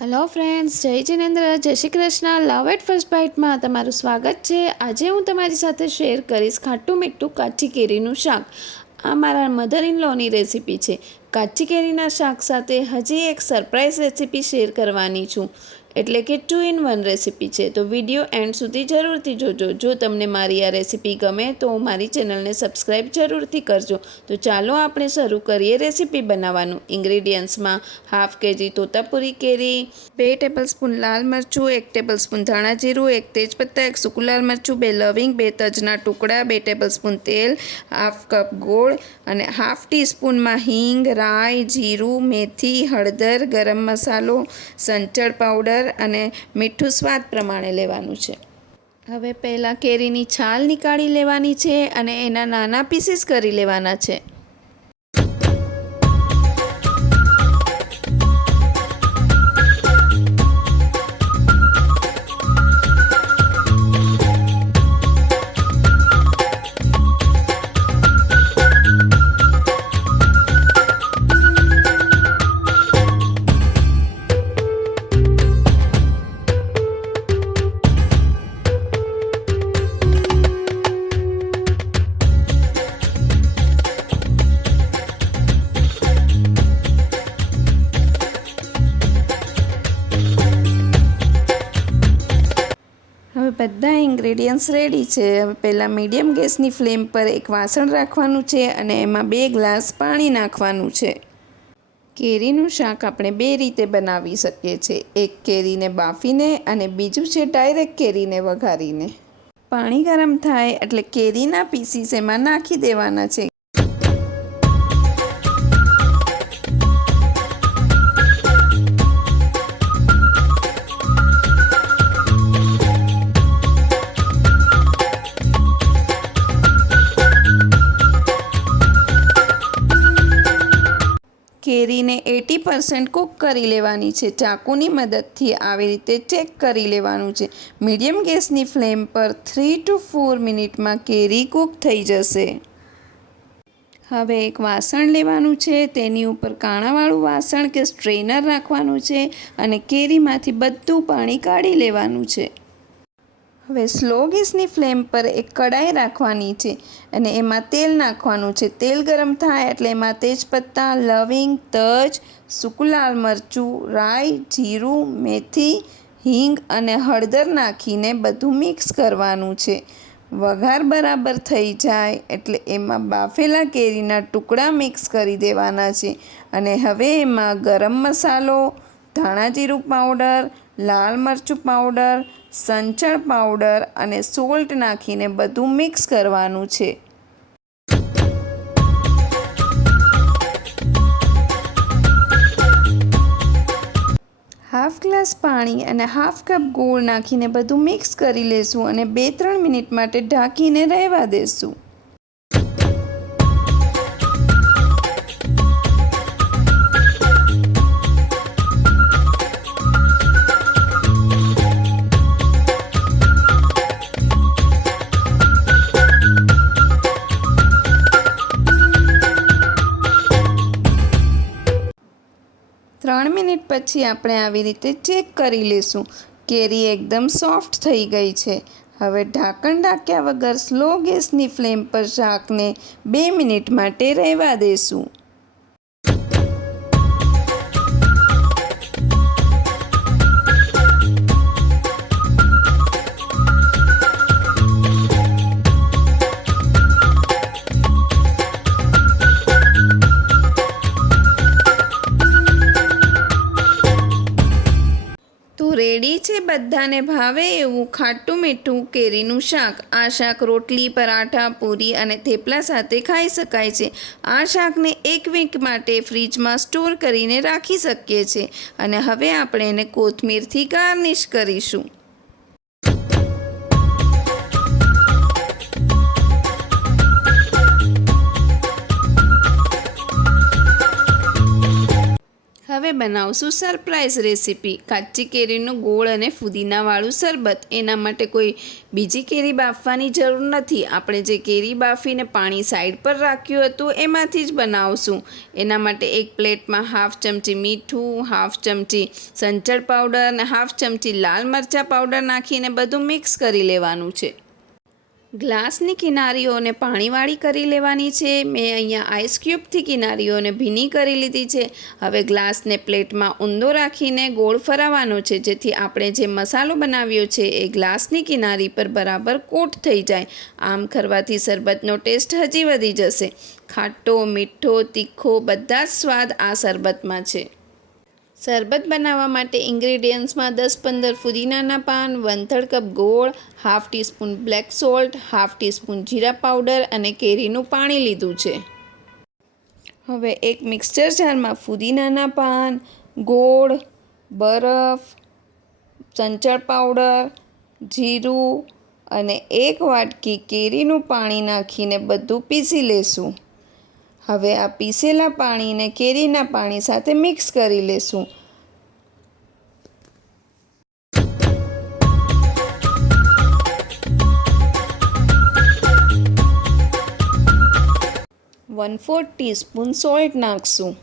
Hello friends, जय जिनेन्द्र, जय Shri Krishna. Love at first bite में तमारुं स्वागत है। आज हूँ तमारी साथे शेर करीश खाटू मीठू काची केरीनुं शाक। आ मारा मधर इन लॉनी रेसिपी है। काची केरीना शाक साथे हजी एक सरप्राइज रेसिपी शेर करवानी छूँ, एटले के 2 in 1 रेसिपी है। तो विडियो एंड सुधी जरूरथी जोजो। जो तमने मारी आ रेसिपी गमे तो मारी चेनल ने सब्सक्राइब जरूरथी करजो। तो चालो आपणे शरू करीए रेसिपी बनाववानुं। इंग्रेडिएंट्स में हाफ केजी तोतापुरी केरी, 2 टेबलस्पून लाल मरचुं, 1 टेबलस्पून धाणा जीरुं, 1 तेजपत्ता, 1 सूकું लाल मरचुं, 2 लविंग, 2 तजना टुकड़ा, 2 टेबलस्पून तेल, हाफ कप गोळ अने हाफ टीस्पून में हींग, राई, जीरुं, मेथी, हळदर, गरम मसालो, संचळ पाउडर અને મીઠું સ્વાદ પ્રમાણે લેવાનું છે। હવે પહેલાં કેરીની છાલ નીકાળી લેવાની છે અને એના નાના પીસીસ કરી લેવાના છે। હવે બધા ઇન્ગ્રેડિયન્ટ્સ રેડી છે। હવે પહેલાં મીડિયમ ગેસની ફ્લેમ પર એક વાસણ રાખવાનું છે અને એમાં 2 ગ્લાસ પાણી નાખવાનું છે। કેરીનું શાક આપણે 2 રીતે બનાવી શકીએ છીએ, એક કેરીને બાફીને અને બીજું છે ડાયરેક્ટ કેરીને વઘારીને। પાણી ગરમ થાય એટલે કેરીના પીસીસ એમાં નાખી દેવાના છે। કેરીને 80% કૂક કરી લેવાની છે। ચાકુની મદદથી આવી રીતે ચેક કરી લેવાનું છે। મીડિયમ ગેસની ફ્લેમ પર 3 to 4 મિનિટમાં કેરી કૂક થઈ જશે। હવે એક વાસણ લેવાનું છે, તેની ઉપર કાણાવાળું વાસણ કે સ્ટ્રેનર રાખવાનું છે અને કેરીમાંથી બધું પાણી કાઢી લેવાનું છે। હવે સ્લો ગેસની ફ્લેમ પર એક કડાઈ રાખવાની છે અને એમાં તેલ નાખવાનું છે। તેલ ગરમ થાય એટલે એમાં તેજપત્તા, લવિંગ, તજ, સૂકું લાલ મરચું, રાઈ, જીરું, મેથી, હિંગ અને હળદર નાખીને બધું મિક્સ કરવાનું છે। વઘાર બરાબર થઈ જાય એટલે એમાં બાફેલા કેરીના ટુકડા મિક્સ કરી દેવાના છે અને હવે એમાં ગરમ મસાલો, ધાણા જીરું પાવડર, લાલ મરચું પાવડર, સંચળ પાવડર અને સોલ્ટ નાખીને બધું મિક્સ કરવાનું છે। હાફ ગ્લાસ પાણી અને હાફ કપ ગોળ નાખીને બધું મિક્સ કરી લેશું અને 2-3 મિનિટ માટે ઢાંકીને રહેવા દેશું। ત્રણ મિનિટ પછી આપણે આવી રીતે ચેક કરી લેશું। કેરી એકદમ સોફ્ટ થઈ ગઈ છે। હવે ઢાંકણ ઢાંક્યા વગર સ્લો ગેસની ફ્લેમ પર શાકને 2 મિનિટ માટે રહેવા દેશું। રેડી છે બધાને ભાવે એવું ખાટું મીઠું કેરીનું શાક। આ શાક રોટલી, પરાઠા, પૂરી અને થેપલા સાથે ખાઈ શકાય છે। આ શાકને 1 વીક માટે ફ્રીજમાં સ્ટોર કરીને રાખી શકીએ છીએ અને હવે આપણે એને કોથમીરથી ગાર્નિશ કરીશું। હવે હવે બનાવશું સરપ્રાઈઝ રેસીપી, કાચી કેરીનું ગોળ અને ફુદીનાવાળું શરબત. એના માટે કોઈ બીજી કેરી બાફવાની જરૂર નથી. આપણે જે કેરી બાફીને પાણી સાઈડ પર રાખ્યું હતું એમાંથી જ બનાવશું. એના માટે એક પ્લેટમાં હાફ ચમચી મીઠું, હાફ ચમચી સંચળ પાવડર અને હાફ ચમચી લાલ મરચાં પાવડર નાખીને બધું મિક્સ કરી લેવાનું છે. ગ્લાસની કિનારીઓને પાણીવાળી કરી લેવાની છે. મેં અહીંયા આઈસ ક્યુબથી કિનારીઓને ભીની કરી લીધી છે. હવે ગ્લાસને પ્લેટમાં ઊંધો રાખીને ગોળ ફરાવવાનો છે, જેથી આપણે જે મસાલો બનાવ્યો છે એ ગ્લાસની કિનારી પર બરાબર કોટ થઈ જાય. આમ કરવાથી શરબતનો ટેસ્ટ હજી વધી જશે. ખાટો, મીઠો, તીખો બધા જ સ્વાદ આ શરબતમાં છે. શરબત બનાવવા માટે ઇન્ગ્રીડિયન્ટ્સમાં 10-15 ફુદીનાના પાન, 1/3 કપ ગોળ, half teaspoon black salt, half teaspoon જીરા પાવડર અને કેરીનું પાણી લીધું છે. હવે એક મિક્સચર જારમાં ફુદીનાના પાન, ગોળ, બરફ, સંચળ પાવડર, જીરું અને 1 વાટકી કેરીનું પાણી નાખીને બધું પીસી લેશું. હવે આ પીસેલા પાણીને કેરીના પાણી સાથે મિક્સ કરી લેશું. ⅓ ટીસ્પૂન સોલ્ટ નાખશું.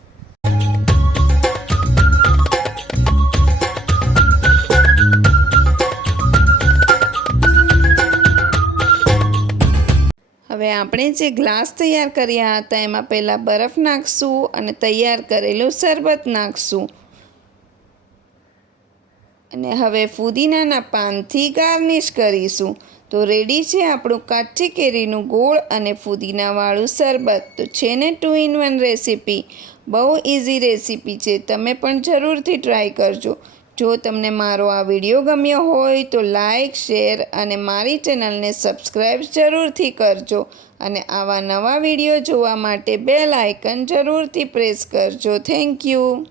હવે આપણે જે ગ્લાસ તૈયાર કર્યા હતા એમાં પહેલાં બરફ નાખશું અને તૈયાર કરેલું શરબત નાખશું. અને હવે ફુદીનાના પાનથી ગાર્નિશ કરીશું. તો રેડી છે આપણું કાચી કેરીનું ગોળ અને ફુદીનાવાળું શરબત. તો છે ને 2 in 1 રેસીપી. બહુ ઇઝી રેસીપી છે, તમે પણ જરૂરથી ટ્રાય કરજો. જો તમને મારો આ વિડીયો ગમ્યો હોય તો લાઈક, શેર અને મારી ચેનલને સબસ્ક્રાઈબ જરૂરથી કરજો. અને આવા નવા વિડીયો જોવા માટે બેલ આઇકન જરૂરથી પ્રેસ કરજો. Thank you.